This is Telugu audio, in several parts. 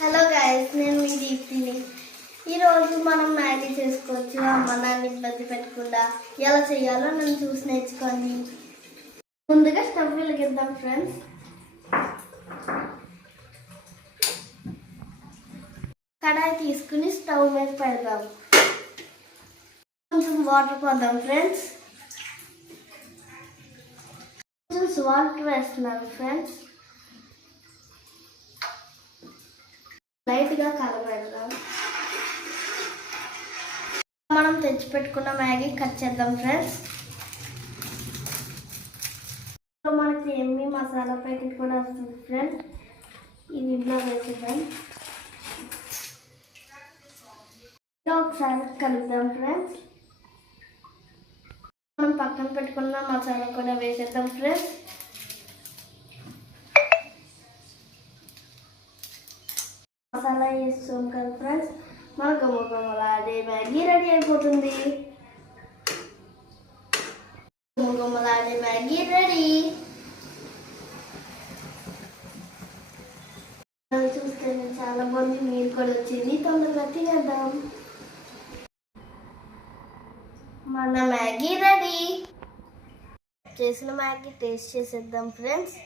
హలో గైస్, నేను మీ దీప్తిని. ఈరోజు మనం మ్యాగీ చేసుకోవచ్చు. అమ్మ నాన్న ఇబ్బంది పెట్టకుండా ఎలా చేయాలో నన్ను చూసి నేర్చుకోండి. ముందుగా స్టవ్ వెలిగిద్దాం ఫ్రెండ్స్. కడాయి తీసుకుని స్టవ్ మీద పెడదాం. కొంచెం వాటర్ పోద్దాం ఫ్రెండ్స్. కొంచెం సాల్ట్ వేస్తున్నాను ఫ్రెండ్స్. లైట్గా కలపెడదాం. మనం తెచ్చిపెట్టుకున్న మ్యాగీ కట్ చేద్దాం ఫ్రెండ్స్. మనకి ఏమి మసాలా ప్యాకెట్ కూడా వస్తుంది ఫ్రెండ్స్. ఇది ఇంట్లో వేసేద్దాం. ఒకసారి కలుపుదాం ఫ్రెండ్స్. మనం పక్కన పెట్టుకున్న మసాలా కూడా వేసేద్దాం ఫ్రెండ్స్. మసాలా వేస్తాం కదా ఫ్రెండ్స్, మన గుమ్మగుమ్మలాడే మ్యాగీ రెడీ అయిపోతుంది. గుమ్మగుమ్మలాడే మ్యాగీ రెడీ. చూస్తే చాలా బాగుంది. మీరు కూడా వచ్చింది, తొందరగా తినేద్దాం. మన మ్యాగీ రెడీ. చేసిన మ్యాగీ టేస్ట్ చేసేద్దాం ఫ్రెండ్స్.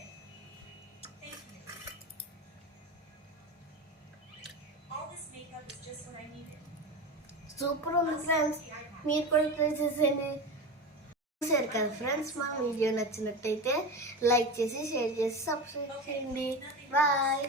సూపర్ ఉంది ఫ్రెండ్స్. మీరు కూడా ట్రై చేసేయండి. చూసారు కదా ఫ్రెండ్స్, మా వీడియో నచ్చినట్టయితే లైక్ చేసి, షేర్ చేసి, సబ్స్క్రైబ్ చేయండి. బాయ్.